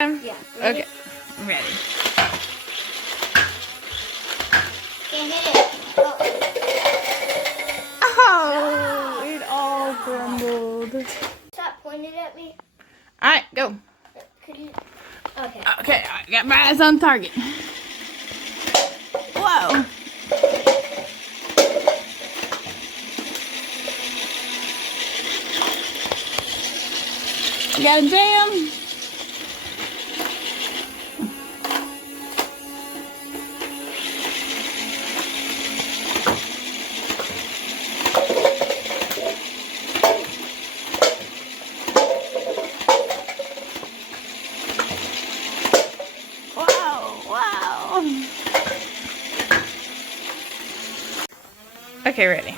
Yeah. Ready? Okay, I'm ready. Can't hit it. Oh, it all crumbled. Stop pointing at me. Alright, go. Could you? Okay. Okay, I got my eyes on target. Whoa. Got a jam. Wow. Okay, ready.